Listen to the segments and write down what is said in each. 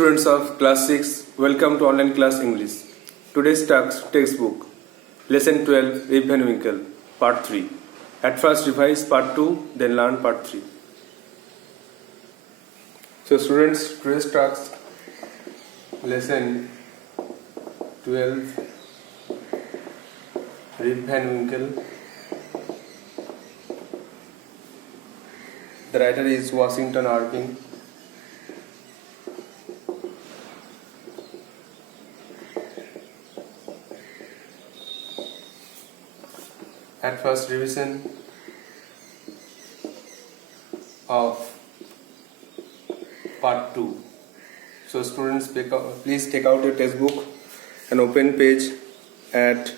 Students of class 6, welcome to online class English. Today's textbook, lesson 12, Rip Van Winkle, part 3. At first revise part 2, then learn part 3. So students, today's text, lesson 12, Rip Van Winkle. The writer is Washington Irving. At first revision of part 2. So students, please take out your textbook and open page at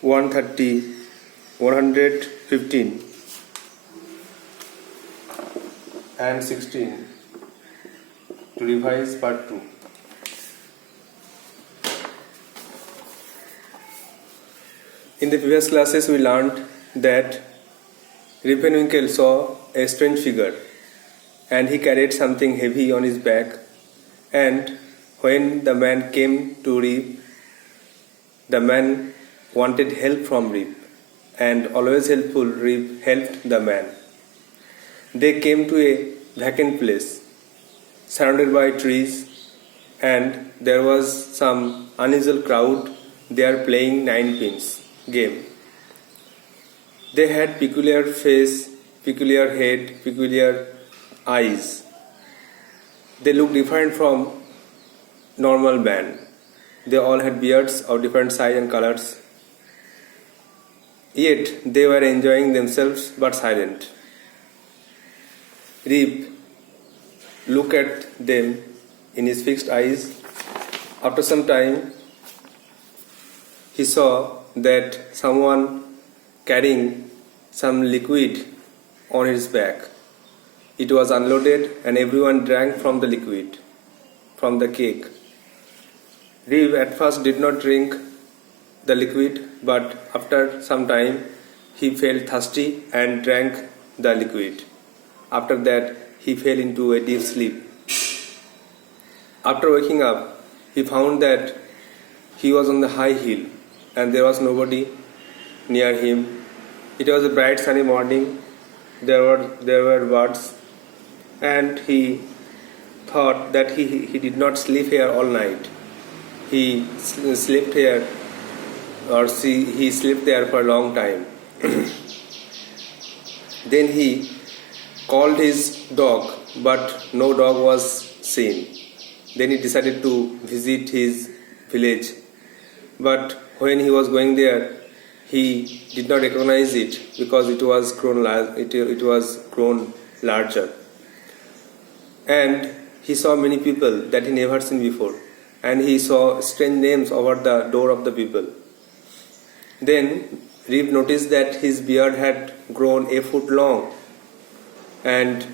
115 and 16 to revise part 2. In the previous classes, we learned that Rip Van Winkle saw a strange figure and he carried something heavy on his back, and when the man came to Rip, the man wanted help from Rip, and always helpful Rip helped the man. They came to a vacant place surrounded by trees, and there was some unusual crowd there playing nine pins game. They had peculiar face, peculiar head, peculiar eyes. They looked different from normal man. They all had beards of different size and colors. Yet they were enjoying themselves but silent. Rip looked at them in his fixed eyes. After some time, he saw that someone carrying some liquid on his back. It was unloaded and everyone drank from the liquid, from the cake. Rip at first did not drink the liquid, but after some time he felt thirsty and drank the liquid. After that he fell into a deep sleep. After waking up, he found that he was on the high hill and there was nobody near him. It was a bright sunny morning. There were birds, and he thought that he did not sleep here all night. He slept here, or he slept there for a long time. Then he called his dog, but no dog was seen. Then he decided to visit his village, but when he was going there, he did not recognize it because it was grown larger. And he saw many people that he never seen before, and he saw strange names over the door of the people. Then Rip noticed that his beard had grown a foot long, and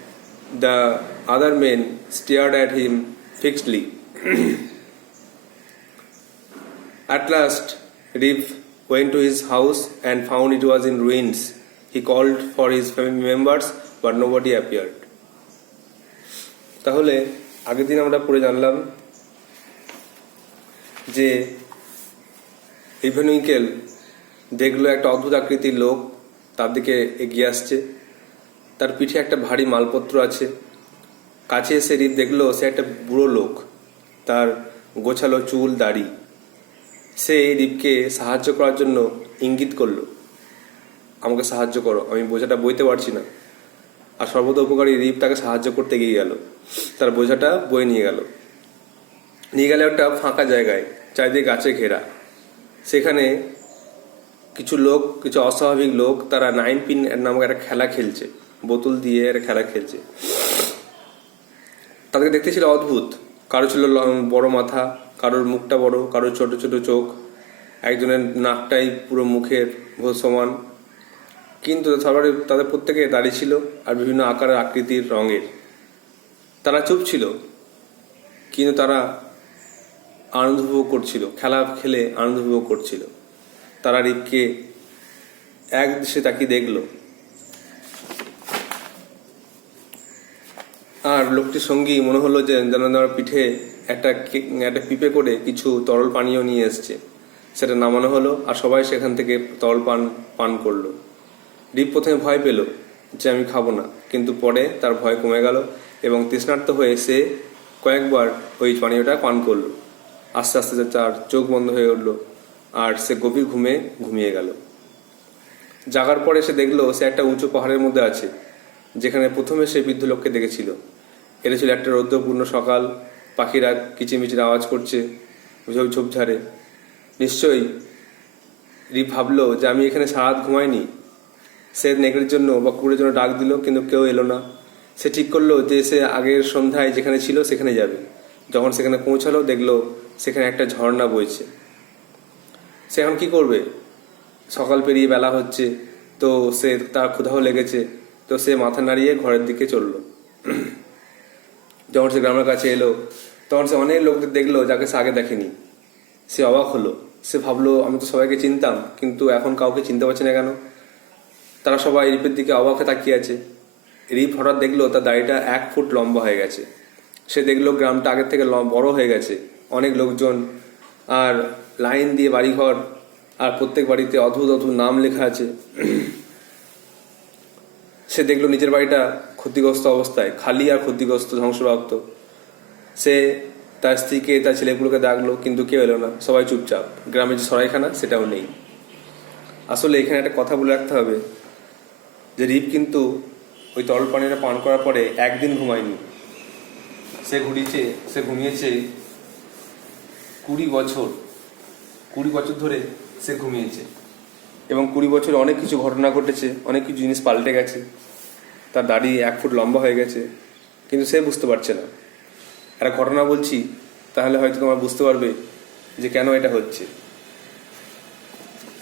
the other men stared at him fixedly. At last, Rip went to his house and found it was in ruins. He called for his family members, but nobody appeared. তাহলে আগের দিন আমরা পড়ে জানলাম যে Rip Van Winkel দেখলো একটা অদ্ভুত আকৃতির লোক তার দিকে এগিয়ে আসছে। তার পিঠে একটা ভারী মালপত্র আছে। কাছে এসে রিপ দেখলো সে একটা বুড়ো লোক, তার গোছালো চুল দাড়ি। সে রিপকে সাহায্য করার জন্য ইঙ্গিত করলো, আমাকে সাহায্য করো, আমি বোঝাটা বইতে পারছি না। আর সর্বদা উপকারী রিপ তাকে সাহায্য করতে এগিয়ে গেল, তার বোঝাটা বয়ে নিয়ে গেল একটা ফাঁকা জায়গায়, চারিদিকে গাছে ঘেরা। সেখানে কিছু অস্বাভাবিক লোক, তারা নাইন পিন নামক একটা খেলা খেলছে, বোতল দিয়ে একটা খেলা খেলছে। তাদেরকে দেখতে ছিল অদ্ভুত। কারো ছিল বড় মাথা, কারোর মুখটা বড়, কারোর ছোট ছোট চোখ, একজনের নাকটাই পুরো মুখের সমান। কিন্তু তাদের প্রত্যেকে দাড়ি ছিল আর বিভিন্ন আকারের আকৃতির রঙের। তারা চুপ ছিল, কিন্তু তারা আনন্দ উপভোগ করছিল, খেলা খেলে আনন্দ উপভোগ করছিল। তারা রিপকে এক দৃষ্টিতে তাকিয়ে দেখল। আর লোকটির সঙ্গী মনে হলো যে যেন তার পিঠে একটা একটা পিপে করে কিছু তরল পানীয় নিয়ে এসছে। সেটা নামানো হলো আর সবাই সেখান থেকে তরল পান করলো। রিপ প্রথমে ভয় পেল যে আমি খাবো না, কিন্তু পরে তার ভয় কমে গেল এবং তৃষ্ণার্ত হয়ে সে কয়েকবার ওই পানীয়টা পান করলো। আস্তে আস্তে তার চোখ বন্ধ হয়ে উঠলো আর সে গভীর ঘুমে ঘুমিয়ে গেল। জাগার পরে সে দেখলো সে একটা উঁচু পাহাড়ের মধ্যে আছে, যেখানে প্রথমে সে বৃদ্ধ লোককে দেখেছিল। এটা ছিল একটা রৌদ্রপূর্ণ সকাল, পাখিরা কিচিরমিচির আওয়াজ করছে ঝোপঝাড়ে। নিশ্চয়ই রিপ ভাবলো যে আমি এখানে সারা রাত ঘুমাইনি। সে নেকড়ের জন্য বা কুকুরের জন্য ডাক দিল, কিন্তু কেউ এলো না। সে ঠিক করলো যে সে আগের সন্ধ্যায় যেখানে ছিল সেখানে যাবে। যখন সেখানে পৌঁছালো দেখলো সেখানে একটা ঝর্ণা বইছে। সে এখন কি করবে? সকাল পেরিয়ে বেলা হচ্ছে, তো সে তার ক্ষুধাও লেগেছে, তো সে মাথা নাড়িয়ে ঘরের দিকে চলল। যখন সে গ্রামের কাছে এলো তখন সে অনেক লোকদের দেখলো যাকে সে আগে দেখেনি। সে অবাক হলো। সে ভাবলো আমি তো সবাইকে চিনতাম, কিন্তু এখন কাউকে চিনতে পারছি না কেন? তারা সবাই রিপের দিকে অবাকে তাকিয়ে আছে। রিপ হঠাৎ দেখলো তার দাড়িটা 1 ফুট লম্বা হয়ে গেছে। সে দেখলো গ্রামটা আগের থেকে বড় হয়ে গেছে, অনেক লোকজন আর লাইন দিয়ে বাড়িঘর, আর প্রত্যেক বাড়িতে অদ্ভুত অদ্ভুত নাম লেখা আছে। সে দেখলো নিজের বাড়িটা ক্ষতিগ্রস্ত অবস্থায়, খালি আর ক্ষতিগ্রস্ত, ধ্বংসপ্রাপ্ত। সে তার স্ত্রীকে তার ছেলেগুলোকে ডাকলো, কিন্তু কেউ এলো না, সবাই চুপচাপ। গ্রামের যে সরাইখানা সেটাও নেই। আসলে এখানে একটা কথা বলে রাখতে হবে যে রিপ কিন্তু ওই তরল পানিটা পান করার পরে একদিন ঘুমায়নি। সে ঘুমিয়েছে 20 বছর। 20 বছর ধরে সে ঘুমিয়েছে এবং 20 বছরে অনেক কিছু ঘটনা ঘটেছে, অনেক কিছু জিনিস পাল্টে গেছে। তার দাড়ি 1 ফুট লম্বা হয়ে গেছে, কিন্তু সে বুঝতে পারছে না। একটা ঘটনা বলছি, তাহলে হয়তো তোমরা বুঝতে পারবে যে কেন এটা হচ্ছে।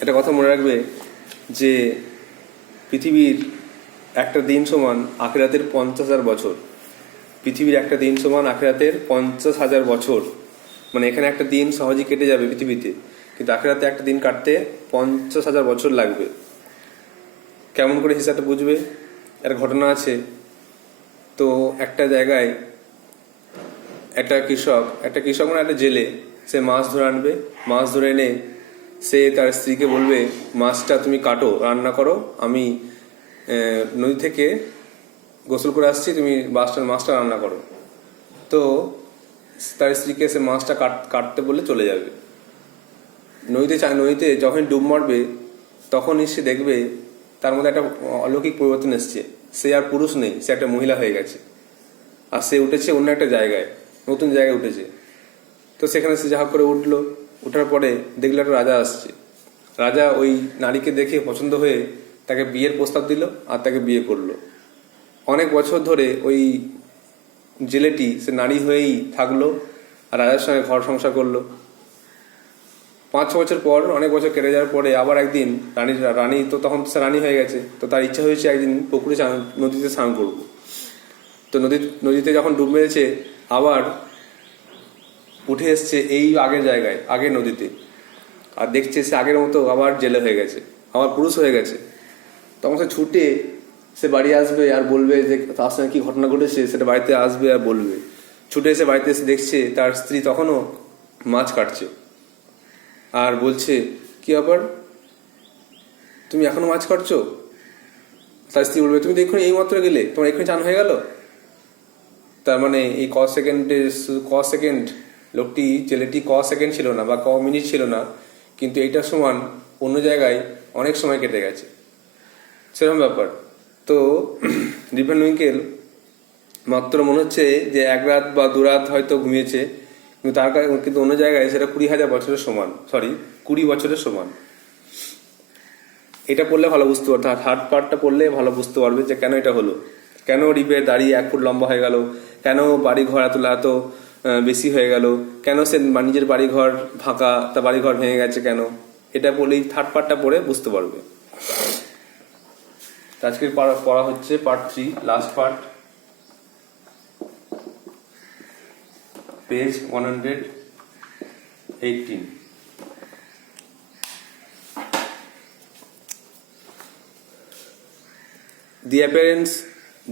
একটা কথা মনে রাখবে যে পৃথিবীর একটা দিন সমান আখিরাতের 50,000 বছর। পৃথিবীর একটা দিন সমান আখিরাতের 50,000 বছর। মানে এখানে একটা দিন সহজেই কেটে যাবে পৃথিবীতে, কিন্তু আখিরাতে একটা দিন কাটতে 50,000 বছর লাগবে। কেমন করে হিসাবটা বুঝবে? একটা ঘটনা আছে। তো একটা জায়গায় একটা কৃষক মানে একটা জেলে, সে মাছ ধরে আনবে। মাছ ধরে এনে সে তার স্ত্রীকে বলবে, মাছটা তুমি কাটো, রান্না করো, আমি নদী থেকে গোসল করে আসছি, তুমি মাছটা রান্না করো। তো তার স্ত্রীকে সে মাছটা কাটতে বলে চলে যাবে। নদীতে যখন ডুব মারবে তখনই সে দেখবে তার মধ্যে একটা অলৌকিক পরিবর্তন এসছে। সে আর পুরুষ নেই, সে একটা মহিলা হয়ে গেছে। আর সে উঠেছে অন্য একটা জায়গায়, নতুন জায়গায় উঠেছে। তো সেখানে সে যা করে উঠার পরে দেখলো একটা রাজা আসছে। রাজা ওই নারীকে দেখে পছন্দ হয়ে তাকে বিয়ের প্রস্তাব দিল আর তাকে বিয়ে করলো। অনেক বছর ধরে ওই জেলেটি সে নারী হয়েই থাকলো আর রাজার সঙ্গে ঘর সংসার করলো। 5-6 বছর পর, অনেক বছর কেটে যাওয়ার পরে আবার একদিন রানী তো তখন সে রানী হয়ে গেছে, তো তার ইচ্ছা হয়েছে একদিন নদীতে স্নান করবো। তো নদীতে যখন ডুব মেরেছে আবার উঠে এসছে এই আগের জায়গায়, আগের নদীতে, আর দেখছে সে আগের মতো আবার জেলে হয়ে গেছে, আবার পুরুষ হয়ে গেছে। তখন সে ছুটে সে বাড়ি আসবে আর বলবে যে তার সঙ্গে কি ঘটনা ঘটেছে, সেটা বাড়িতে আসবে আর বলবে। ছুটে এসে বাড়িতে এসে দেখছে তার স্ত্রী তখনও মাছ কাটছে আর বলছে, কি ব্যাপার, তুমি এখনো মাছ কাটছো? তার স্ত্রী বলবে, তুমি তো এক্ষুনি এইমাত্র গেলে, তোমার এক্ষুনি চান হয়ে গেল। তার মানে এই সেকেন্ড ছেলেটি সেকেন্ড ছিল না বা মিনিট ছিল না, কিন্তু এইটার সমান অন্য জায়গায় অনেক সময় কেটে গেছে, সেরকম ব্যাপার। তো রিপেন উইঙ্কেল মাত্র মনে হচ্ছে যে 1 রাত বা 2 রাত হয়তো ঘুমিয়েছে, কিন্তু অন্য জায়গায় সেটা 20,000 বছরের সমান, 20 বছরের সমান। এটা পড়লে ভালো বুঝতে পারবে, থার্ড পার্টটা পড়লে ভালো বুঝতে পারবে যে কেন এটা হলো, কেন রিপের দাড়ি 1 ফুট লম্বা হয়ে গেল, কেন বাড়িঘর এত বেশি হয়ে গেল, কেন সে নিজের বাড়িঘর ফাঁকা, তার বাড়িঘর ভেঙে গেছে কেন। এটা পড়লেই থার্ড পার্টটা পড়ে বুঝতে পারবে। আজকের পড়া হচ্ছে part 3, last part, page 118.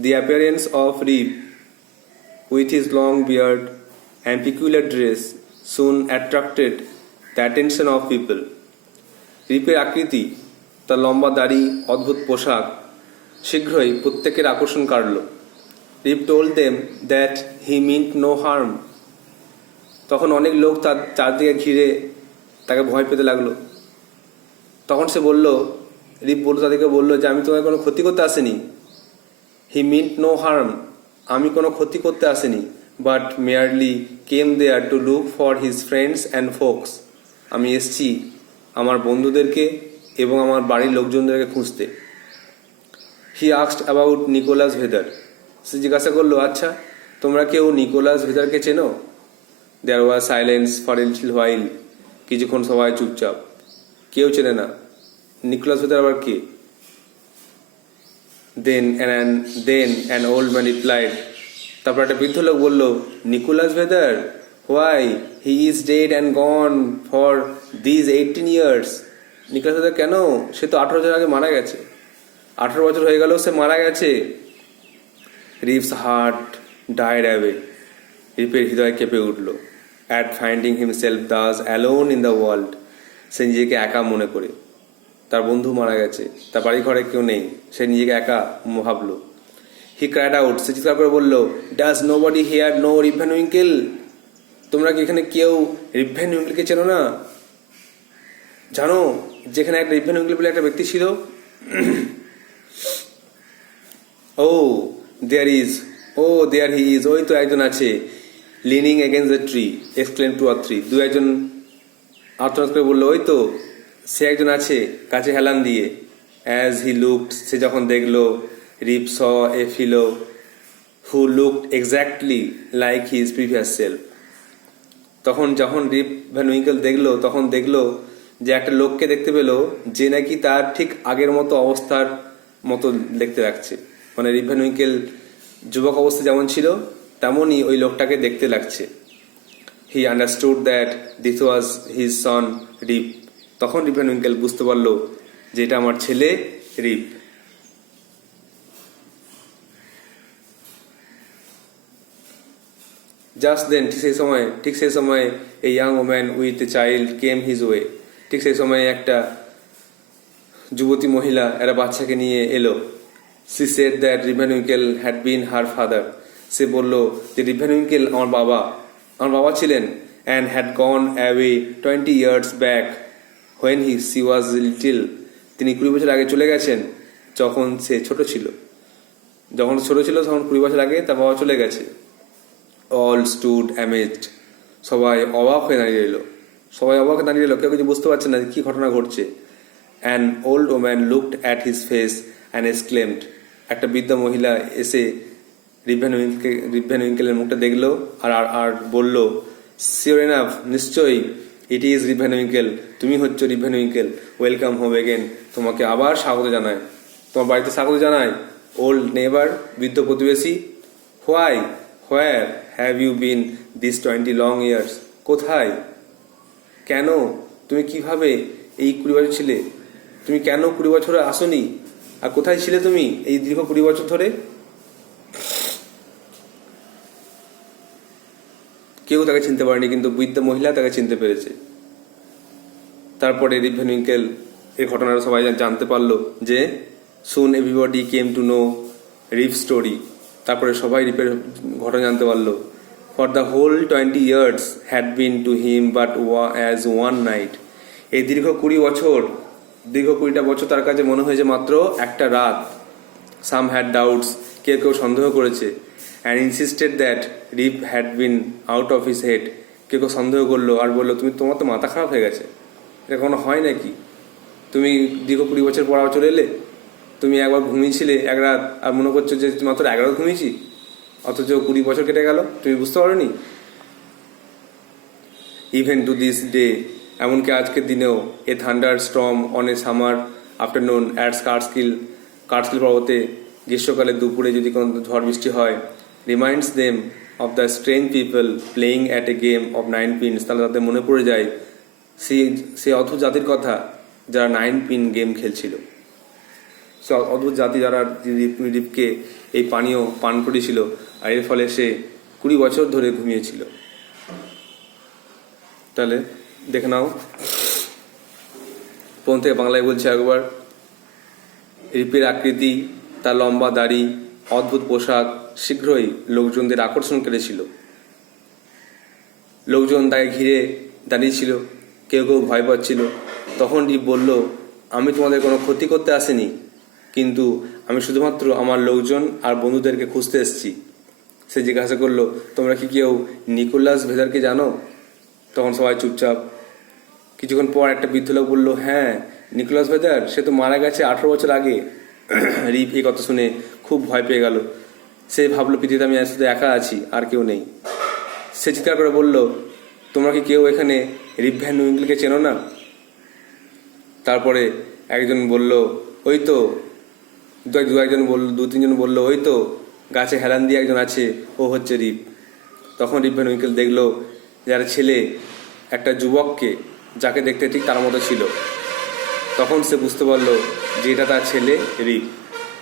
The appearance of Reeve with his long beard and peculiar dress, soon attracted the attention of people. রিপের আকৃতি, তার লম্বা দাড়ি, অদ্ভুত পোশাক শীঘ্রই প্রত্যেকের আকর্ষণ কাড়ল। Rip told them that he meant no harm. তখন অনেক লোক তার চারদিকে ঘিরে তাকে ভয় পেতে লাগলো। তখন সে বলল, রিপ তাদেরকে বলল যে আমি তোমার কোনো ক্ষতি করতে আসিনি। হি মিন্ট নো হার্ম, আমি কোনো ক্ষতি করতে আসিনি, but merely came there to look for his friends and folks. আমি এসছি আমার বন্ধুদেরকে এবং আমার বাড়ির লোকজনদেরকে খুঁজতে। He asked about Nicholas Vedder. সে জিজ্ঞাসা করলো, আচ্ছা তোমরা কেউ নিকোলাস ভেদারকে চেনো? There was silence for a little while. কিছুক্ষণ সবাই চুপচাপ, কেউ চেনে না। নিকোলাস ভেদার আবার কে? Then an old man replied. তারপর একটা বৃদ্ধ লোক বলল, Nicholas Vedder? Why, he is dead and gone for these 18 years। Nicolas ভেদার কেন? সে তো 18 বছর আগে মারা গেছে। 18 বছর হয়ে গেল সে মারা গেছে। Rip's heart died away. রিপের হৃদয় কেঁপে উঠল। At finding himself thus alone in the world. সে নিজেকে একা মনে করে, তার বন্ধু মারা গেছে, তার বাড়ি ঘরে কেউ নেই, সে নিজেকে একা ভাবল। হি ক্রাইড আউট। সে চিৎকার করে বলল, does nobody here know Rip Van Winkle? তোমরা কি এখানে কেউ রিপ ভ্যান উইঙ্কেলকে চেনো না? জানো যেখানে একটা রিপ ভ্যান উইঙ্কেল বলে একটা ব্যক্তি ছিল? ও দেয়ার হি ইজ। ওই তো একজন আছে। Lining against the tree, exclaim 2 or 3। দু একজন আর্তনাদ করে বললো, ওই তো সে একজন আছে কাছে হেলান দিয়ে। অ্যাজ হি লুকড, সে যখন দেখলো, Rip saw a fellow who looked exactly like his previous self. যখন রিপ ভ্যান উইঙ্কেল দেখলো, তখন দেখলো যে একটা লোককে দেখতে পেলো যে নাকি তার ঠিক আগের মতো অবস্থার মতো দেখতে লাগছে। মানে রিপ ভ্যান উইঙ্কেল যুবক অবস্থা যেমন ছিল তেমনই ওই লোকটাকে দেখতে লাগছে। He understood that this was his son Rip. তখন রিপ ভ্যান উইঙ্কেল বুঝতে পারলো যে এটা আমার ছেলে রিপ। জাস্ট দেন, ঠিক সেই সময় a young woman with a child came his way. ঠিক সেই সময় একটা যুবতী মহিলা একটা বাচ্চাকে নিয়ে এলো। She said that Rip Van Winkle had been her father. সে বলল যে রিপ ভ্যান উইঙ্কেল আমার বাবা ছিলেন। And had gone away 20 years back when she was little. তিনি 20 বছর আগে চলে গেছেন যখন সে ছোট ছিল। তখন 20 বছর আগে তার বাবা চলে গেছে। All stood amazed. সবাই অবাক হয়ে দাঁড়িয়ে রইল। কেউ কিছু বুঝতে পারছে না কি ঘটনা ঘটছে। An old woman looked at his face and exclaimed. একটা বৃদ্ধ মহিলা এসে রিপ ভ্যান উইঙ্কেলের মুখটা দেখলো আর বলল, শিওর এনাফ, নিশ্চয়ই, it is rib Van Winkel, তুমি হচ্ছ রিপ Van Winkel. Welcome home again, তোমাকে আবার স্বাগত জানায়, তোমার বাড়িতে স্বাগত জানায়। ওল্ড নেবার, বৃদ্ধ প্রতিবেশী। Where have you been this 20 long years? কোথায়, কেন, তুমি কিভাবে এই 20 বছর ছিলে? তুমি কেন 20 বছরে আসোনি? আর কোথায় ছিলে তুমি এই দীর্ঘ 20 বছর ধরে? কেউ তাকে চিনতে পারেনি, কিন্তু বৃদ্ধ মহিলা তাকে চিনতে পেরেছে। তারপরে রিপ ভ্যান উইঙ্কেল এই ঘটনাটা সবাই জানতে পারলো যে soon everybody came to know Rip story. তারপরে সবাই রিপের ঘটনা জানতে পারলো। For the whole 20 years had been to him but as one night. এই দীর্ঘ 20টা বছর তার কাছে মনে হয়েছে মাত্র একটা রাত। সাম হ্যাড ডাউটস, কেউ সন্দেহ করেছে। And insisted that Rip had been out of his head. কেউ সন্দেহ করলো আর বললো, তোমার তো মাথা খারাপ হয়ে গেছে, এটা কোনো হয় নাকি? তুমি দীর্ঘ 20 বছর পর আবার চলে এলে? তুমি একবার ঘুমিয়েছিলে এক রাত আর মনে করছো যে মাত্র 11 রাত ঘুমিয়েছি, অথচ 20 বছর কেটে গেল, তুমি বুঝতে পারোনি? ইভেন টু দিস ডে, এমনকি আজকের দিনেও, a thunderstorm on a summer afternoon at Catskill পর্বতে গ্রীষ্মকালে দুপুরে যদি কোনো ঝড় বৃষ্টি হয়, reminds them of the strange people playing at a game of 9 pins। তাহলে তাদের মনে পড়ে যায় সেই অদ্ভুত জাতির কথা যারা 9 pin গেম খেলছিল। সে অদ্ভুত জাতি যারা রিপকে এই পানীয় পান করেছিল, আর এর ফলে সে 20 বছর ধরে ঘুমিয়েছিল। তাহলে দেখে নাও, প্রথম থেকে বাংলায় বলছে একবার। রিপের আকৃতি, তার লম্বা দাড়ি, অদ্ভুত পোশাক শীঘ্রই লোকজনদের আকর্ষণ কেড়েছিল। লোকজন তাকে ঘিরে দাঁড়িয়েছিল, কেউ কেউ ভয় পাচ্ছিল। তখন রিপ বলল, আমি তোমাদের কোনো ক্ষতি করতে আসিনি, কিন্তু আমি শুধুমাত্র আমার লোকজন আর বন্ধুদেরকে খুঁজতে এসেছি। সে জিজ্ঞাসা করলো, তোমরা কি কেউ নিকোলাস ভেদারকে জানো? তখন সবাই চুপচাপ। কিছুক্ষণ পর একটা বৃদ্ধ লোক বলল, হ্যাঁ, নিকোলাস ভেদার, সে তো মারা গেছে 18 বছর আগে। রিপ এই কথা শুনে খুব ভয় পেয়ে গেল। সে ভাবলো, পৃথিবীতে আমি শুধু একা আছি, আর কেউ নেই। সে চিৎকার করে বলল, তোমরা কি কেউ এখানে রিপ ভ্যান উইঙ্কেলকে চেনো না? তারপরে একজন বলল, ওই তো। দু তিনজন বলল, ওই তো, গাছে হেলান দিয়ে একজন আছে, ও হচ্ছে রিপ। তখন রিপ ভ্যান উইঙ্কেল দেখলো যার ছেলে একটা যুবককে, যাকে দেখতে ঠিক তার মতো ছিল। তখন সে বুঝতে পারলো যে এটা তার ছেলে রিপ।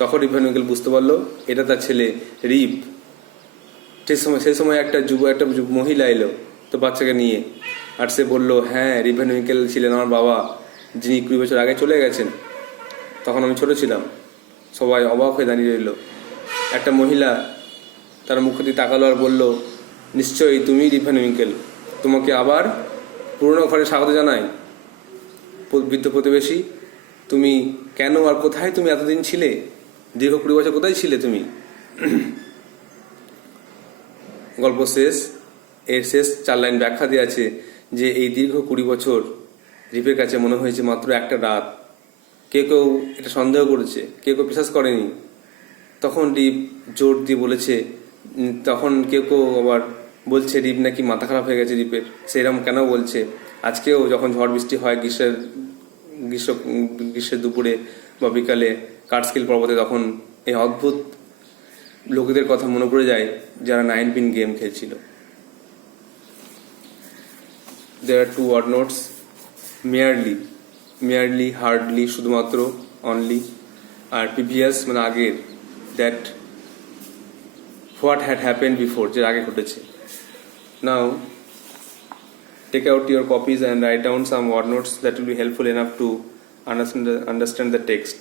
তখন রিপ ভ্যান উইঙ্কেল বুঝতে পারলো এটা তার ছেলে রিপ। সেই সময় একটা মহিলা এলো তো বাচ্চাকে নিয়ে, আর সে বললো, হ্যাঁ, রিপ ভ্যান উইঙ্কেল ছিলেন আমার বাবা, যিনি 20 বছর আগে চলে গেছেন। তখন আমি ছোট ছিলাম। সবাই অবাক হয়ে দাঁড়িয়ে রইল। একটা মহিলা তার মুখ দিয়ে তাকালো আর বলল, নিশ্চয়ই তুমি রিপ ভ্যান উইঙ্কেল, তোমাকে আবার পুরনো ঘরে স্বাগত জানাই। বৃদ্ধ প্রতিবেশী, তুমি কেন আর কোথায় তুমি এতদিন ছিলে? দীর্ঘ 20 বছর কোথায় ছিলে তুমি? গল্প শেষ। এর শেষ 4 লাইন ব্যাখ্যা দিয়ে আছে যে এই দীর্ঘ 20 বছর রিপের কাছে মনে হয়েছে মাত্র একটা রাত। কেউ কেউ এটা সন্দেহ করেছে, কেউ কেউ বিশ্বাস করেনি। তখন রিপ জোর দিয়ে বলেছে, তখন কেউ কেউ আবার বলছে রিপ নাকি মাথা খারাপ হয়ে গেছে রিপের। সেরকম কেন বলছে? আজকেও যখন ঝড় বৃষ্টি হয় গ্রীষ্মের দুপুরে বা বিকালে কার্টস্কিল পর্বতে, তখন এই অদ্ভুত লোকেদের কথা মনে পড়ে যায় যারা 9 পিন গেম খেলছিল। There are 2 word notes, merely, hardly শুধুমাত্র, only, আর previous মানে আগের, that what had happened before যে আগে ঘটেছে। Now take out your copies and write down some word notes that will be helpful enough to understand the text.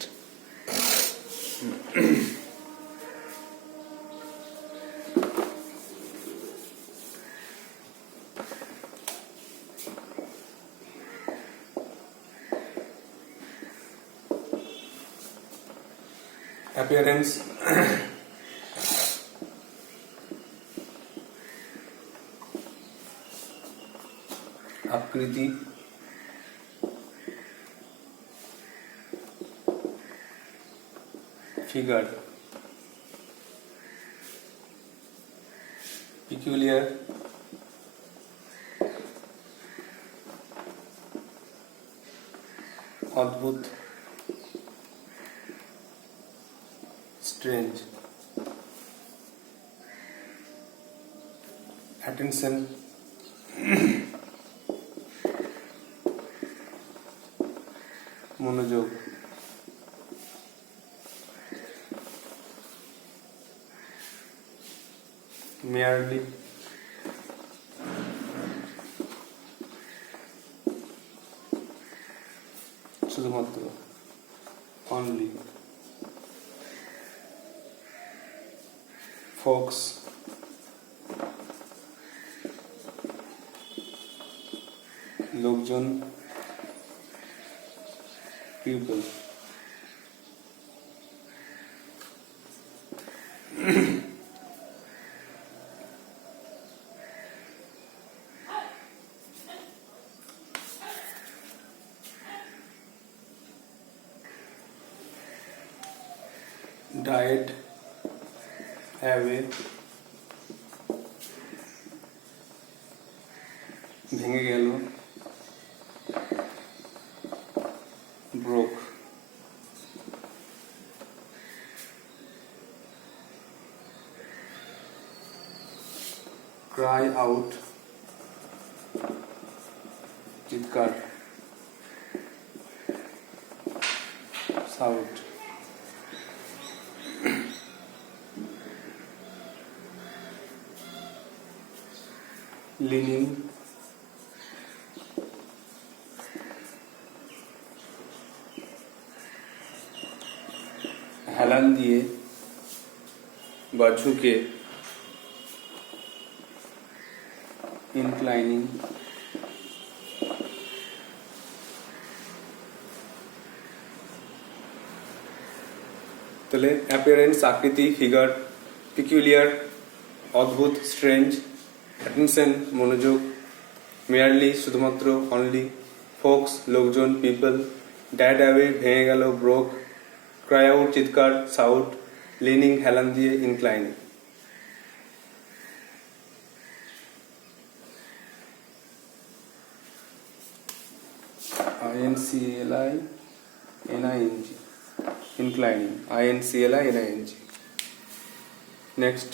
Appearance, आकृति, figure, peculiar, অদ্ভুত, strange, attention, মনোযোগ, merely, শুধুমাত্র, only, folks, লোকজন, people, died, away, ভেঙে গেল, broke, cry out, চিৎকার, shout, leaning, হেলান দিয়ে বা ঝুঁকে, inclining, তাহলে অ্যাপিয়ারেন্স আকৃতি, ফিগার, পিকুলিয়ার অদ্ভুত, স্ট্রেঞ্জ, অ্যাটেনশন মনোযোগ, মেয়ারলি শুধুমাত্র, অনলি, ফোকস লোকজন, পিপল, ড্যাড অ্যাওয়ে ভেঙে গেল, ব্রোক, ক্রাই আউট চিৎকার, সাউট, লিনিং হেলান দিয়ে, incline. INCLINING, inclining, INCLINING. Next,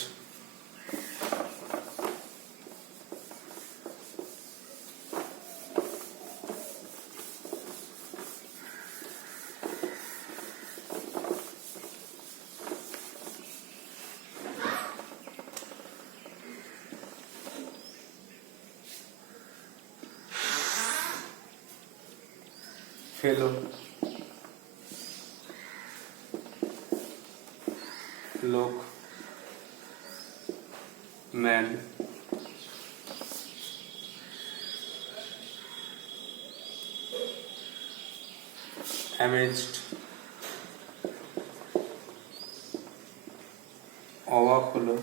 fellow, লোক, man, amazed, অবাক হলো,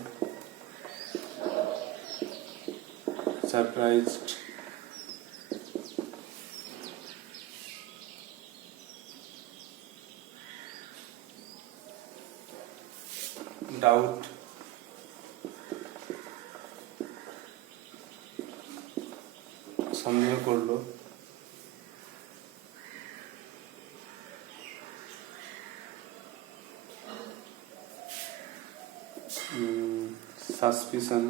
surprised, doubt, সন্দেহ করলো, suspicion,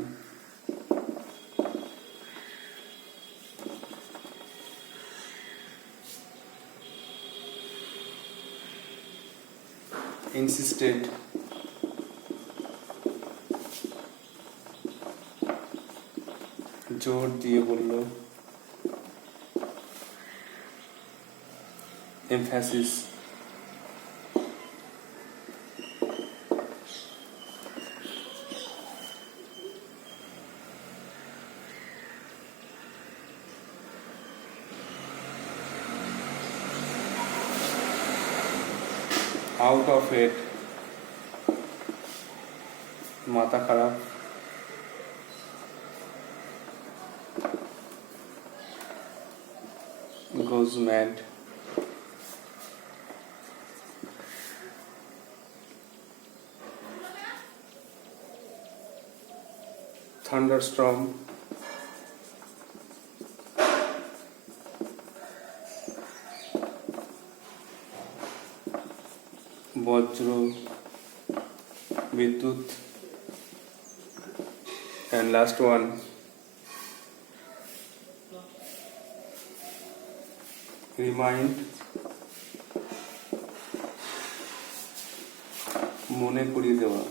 insisted, জোর দিয়ে বলল, emphasis, out of it, মাথা খারাপ, goes mad, thunderstorm, বজ্র, বিদ্যুৎ, and last one, remind, মনে করিয়ে দেওয়া।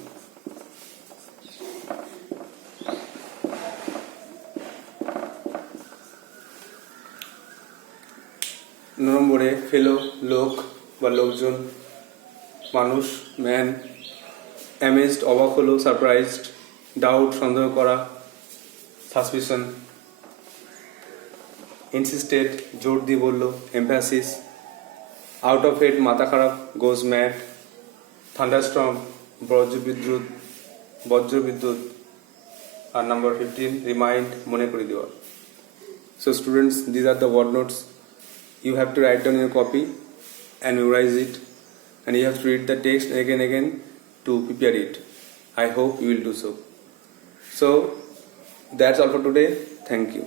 নম্বরে ফেলো, লোক বা লোকজন, মানুষ, ম্যান, অ্যামেজড অবাক হলো, সারপ্রাইজড, ডাউট সন্দেহ করা, সাসপিশন, ইনসিস্টেড জোর দিয়ে বলল, এমফ্যাসিস, আউট অফ হেড মাথা খারাপ, গোজ ম্যাড, থান্ডারস্টর্ম বজ্রবিদ্যুৎ, আর নাম্বার 15 রিমাইন্ড মনে করে দেওয়া। So students, these are the word notes. You have to write down your copy and memorize it, and you have to read the text again to prepare it. I hope you will do so. So that's all for today. Thank you.